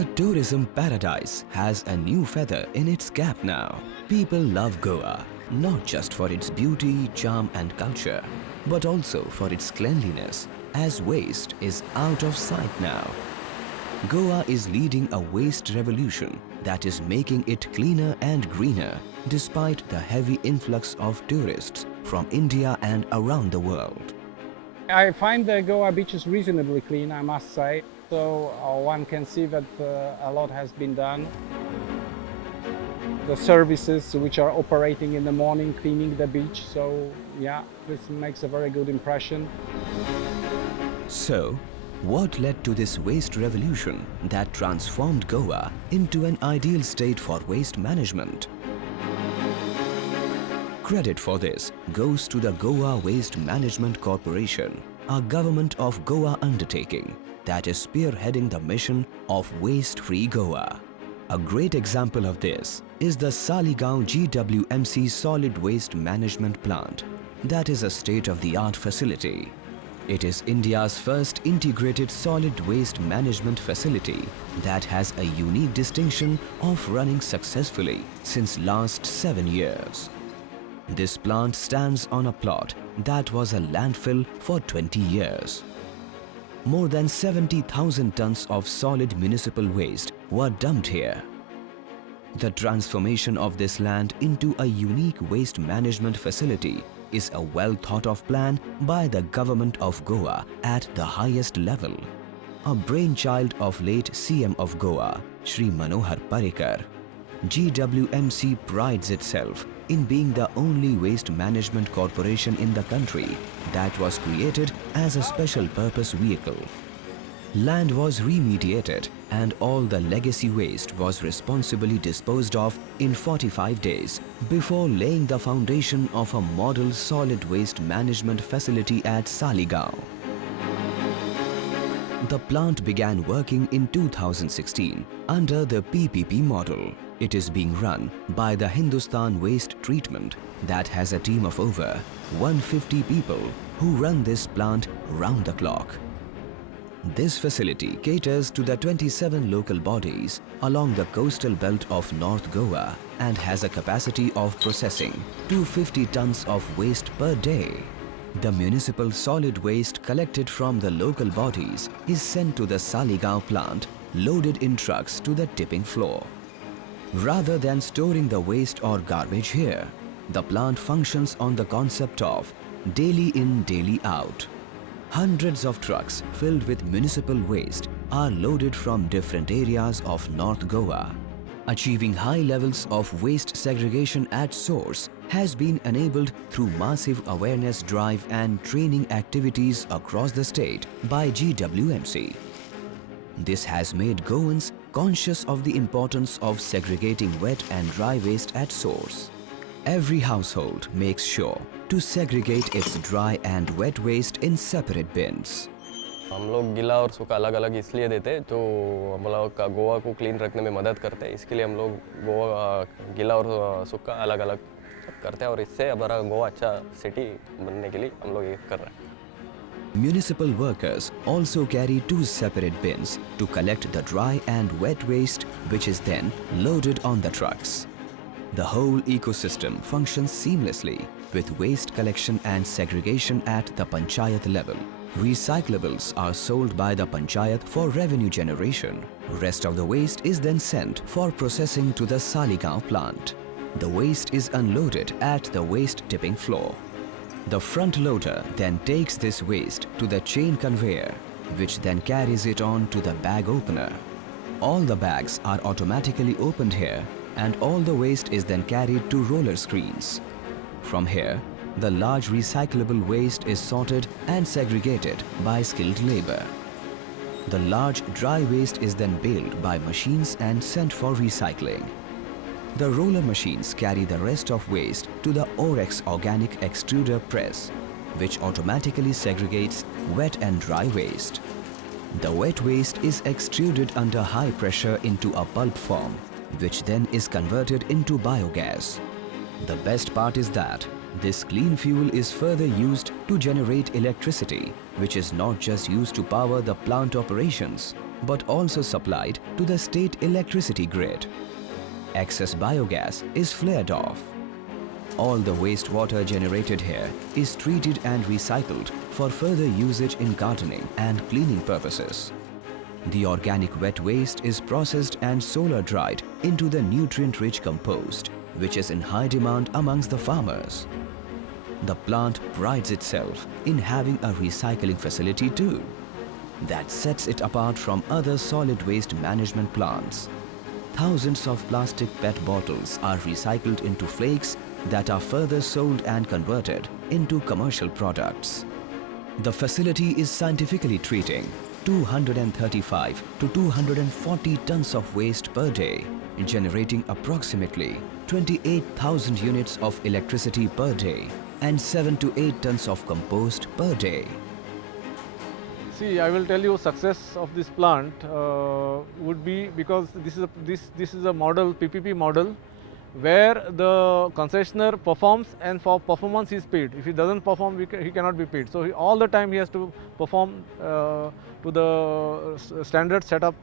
A tourism paradise has a new feather in its cap now. People love Goa, not just for its beauty, charm and culture, but also for its cleanliness, as waste is out of sight now. Goa is leading a waste revolution that is making it cleaner and greener despite the heavy influx of tourists from India and around the world. I find the Goa beaches reasonably clean, I must say. So one can see that a lot has been done. The services which are operating in the morning, cleaning the beach. So yeah, this makes a very good impression. So, what led to this waste revolution that transformed Goa into an ideal state for waste management? Credit for this goes to the Goa Waste Management Corporation, a government of Goa undertaking that is spearheading the mission of waste-free Goa. A great example of this is the Saligaon GWMC Solid Waste Management Plant. That is a state-of-the-art facility. It is India's first integrated solid waste management facility that has a unique distinction of running successfully since last 7 years. This plant stands on a plot that was a landfill for 20 years. More than 70,000 tons of solid municipal waste were dumped here. The transformation of this land into a unique waste management facility is a well thought of plan by the government of Goa at the highest level. A brainchild of late CM of Goa, Shri Manohar Parrikar. GWMC prides itself in being the only waste management corporation in the country that was created as a special purpose vehicle. Land was remediated and all the legacy waste was responsibly disposed of in 45 days before laying the foundation of a model solid waste management facility at Saligaon. The plant began working in 2016 under the PPP model. It is being run by the Hindustan Waste Treatment that has a team of over 150 people who run this plant round the clock. This facility caters to the 27 local bodies along the coastal belt of North Goa and has a capacity of processing 250 tons of waste per day. The municipal solid waste collected from the local bodies is sent to the Saligaon plant loaded in trucks to the tipping floor. Rather than storing the waste or garbage here, the plant functions on the concept of daily in, daily out. Hundreds of trucks filled with municipal waste are loaded from different areas of North Goa. Achieving high levels of waste segregation at source has been enabled through massive awareness drive and training activities across the state by GWMC. This has made Goans conscious of the importance of segregating wet and dry waste at source. Every household makes sure to segregate its dry and wet waste in separate bins. हम लोग गीला और सूखा अलग अलग इसलिए देते हैं तो हम लोग का गोवा को क्लीन रखने में मदद करते हैं। इसके लिए हम लोग गोवा गीला और सूखा अलग अलग करते हैं और इससे हमारा गोवा अच्छा सिटी बनने के लिए हम लोग ये कर रहे हैं। Municipal workers also carry 2 separate bins to collect the dry and wet waste, which is then loaded on the trucks. The whole ecosystem functions seamlessly with waste collection and segregation at the panchayat level. Recyclables are sold by the panchayat for revenue generation. Rest of the waste is then sent for processing to the Saligaon plant. The waste is unloaded at the waste tipping floor. The front loader then takes this waste to the chain conveyor, which then carries it on to the bag opener. All the bags are automatically opened here and all the waste is then carried to roller screens. From here, the large recyclable waste is sorted and segregated by skilled labor. The large dry waste is then baled by machines and sent for recycling. The roller machines carry the rest of waste to the Orex organic extruder press, which automatically segregates wet and dry waste. The wet waste is extruded under high pressure into a pulp form, which then is converted into biogas. The best part is that this clean fuel is further used to generate electricity, which is not just used to power the plant operations, but also supplied to the state electricity grid. Excess biogas is flared off. All the wastewater generated here is treated and recycled for further usage in gardening and cleaning purposes. The organic wet waste is processed and solar dried into the nutrient-rich compost, which is in high demand amongst the farmers. The plant prides itself in having a recycling facility too. That sets it apart from other solid waste management plants. Thousands of plastic PET bottles are recycled into flakes that are further sold and converted into commercial products. The facility is scientifically treating 235 to 240 tons of waste per day, generating approximately 28,000 units of electricity per day and 7 to 8 tons of compost per day. See, I will tell you success of this plant would be because this is a model, PPP model, where the concessionaire performs and for performance he is paid. If he doesn't perform, he cannot be paid. So all the time he has to perform to the standard set up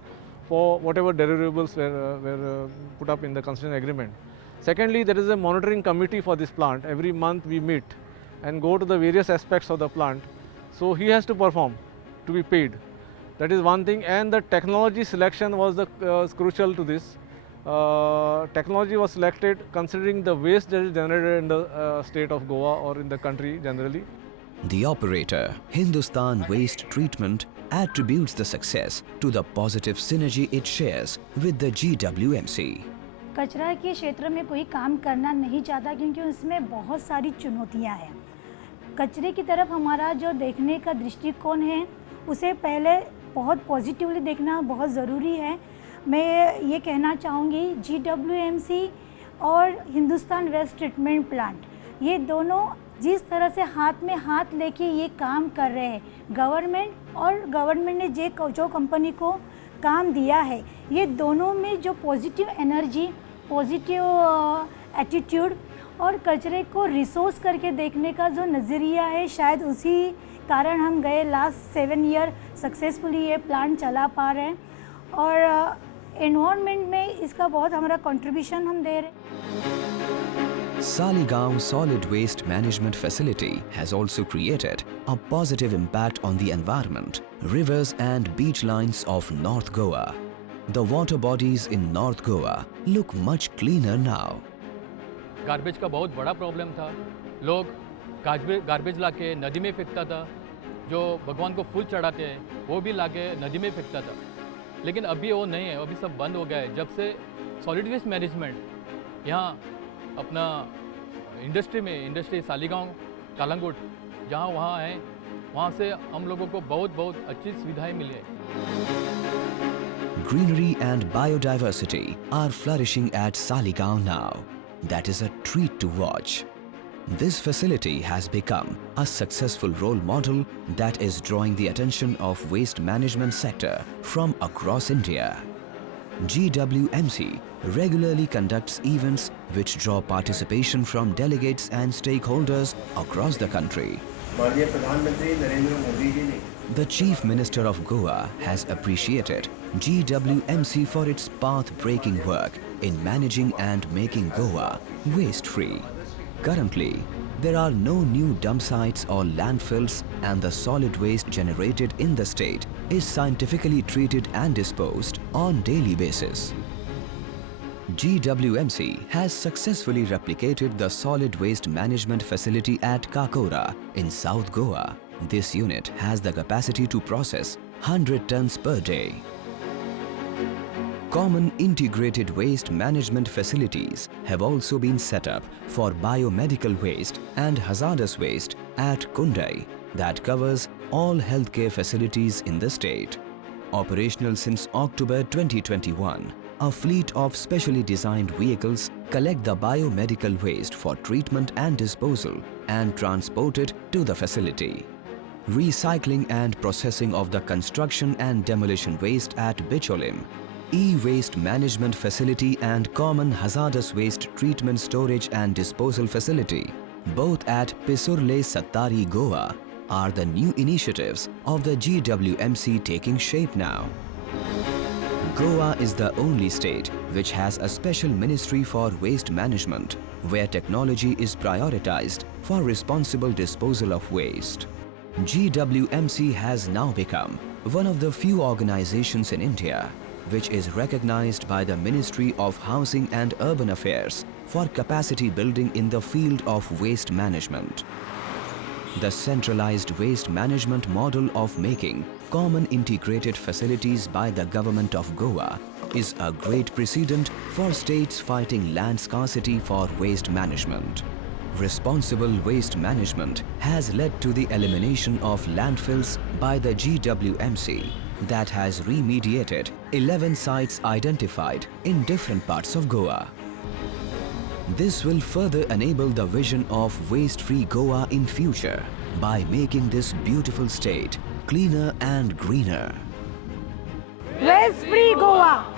for whatever deliverables were put up in the concession agreement. Secondly, there is a monitoring committee for this plant. Every month we meet and go to the various aspects of the plant. So he has to perform to be paid. That is one thing, and the technology selection was crucial to this. Technology was selected considering the waste that is generated in the state of Goa or in the country generally. The operator, Hindustan Waste Treatment, attributes the success to the positive synergy it shares with the GWMC. कचरा के क्षेत्र में कोई काम करना नहीं चाहता क्योंकि उसमें बहुत सारी चुनौतियां हैं। कचरे की तरफ हमारा जो देखने का दृष्टिकोण है उसे पहले बहुत पॉजिटिवली देखना बहुत ज़रूरी है। मैं ये कहना चाहूँगी GWMC और हिंदुस्तान वेस्ट ट्रीटमेंट प्लांट ये दोनों जिस तरह से हाथ में हाथ लेके ये काम कर रहे हैं, गवर्नमेंट ने जो कंपनी को काम दिया है, ये दोनों में जो पॉजिटिव एनर्जी, पॉजिटिव एटीट्यूड और कचरे को रिसोर्स करके देखने का जो नज़रिया है, शायद उसी कारण हम गए लास्ट 7 ईयर सक्सेसफुली ये प्लांट चला पा रहे हैं और एनवायरनमेंट में इसका बहुत हमारा कंट्रीब्यूशन हम दे रहे हैं। Saligaon Solid Waste Management Facility has also created a positive impact on the environment, rivers and beach lines of North Goa. The water bodies in North Goa look much cleaner now. Garbage का बहुत बड़ा problem था। लोग garbage लाके नदी में फेंकता था, जो भगवान को फूल चढ़ाते हैं वो भी लाके नदी में फेंकता था। लेकिन अभी वो नहीं है, अभी सब बंद हो गया है। जब से सॉलिड वेस्ट मैनेजमेंट यहाँ अपना इंडस्ट्री सालीगांव कालंगुट जहाँ वहाँ है, वहाँ से हम लोगों को बहुत अच्छी सुविधाएं मिली है। Greenery and biodiversity are flourishing at Saligaon now. That is a treat to watch. This facility has become a successful role model that is drawing the attention of waste management sector from across India. GWMC regularly conducts events which draw participation from delegates and stakeholders across the country. The Chief Minister of Goa has appreciated GWMC for its path-breaking work in managing and making Goa waste-free. Currently, there are no new dump sites or landfills, and the solid waste generated in the state is scientifically treated and disposed on daily basis. GWMC has successfully replicated the solid waste management facility at Kakora in South Goa. This unit has the capacity to process 100 tons per day. Common integrated waste management facilities have also been set up for biomedical waste and hazardous waste at Kundai that covers all healthcare facilities in the state. Operational since October 2021, a fleet of specially designed vehicles collect the biomedical waste for treatment and disposal and transport it to the facility. Recycling and processing of the construction and demolition waste at Bicholim, E-Waste Management Facility and Common Hazardous Waste Treatment Storage and Disposal Facility, both at Pisurle Sattari, Goa, are the new initiatives of the GWMC taking shape now. Goa is the only state which has a special ministry for waste management, where technology is prioritized for responsible disposal of waste. GWMC has now become one of the few organizations in India which is recognized by the Ministry of Housing and Urban Affairs for capacity building in the field of waste management. The centralized waste management model of making common integrated facilities by the government of Goa is a great precedent for states fighting land scarcity for waste management. Responsible waste management has led to the elimination of landfills by the GWMC that has remediated 11 sites identified in different parts of Goa. This will further enable the vision of waste-free Goa in future by making this beautiful state cleaner and greener. Waste free Goa.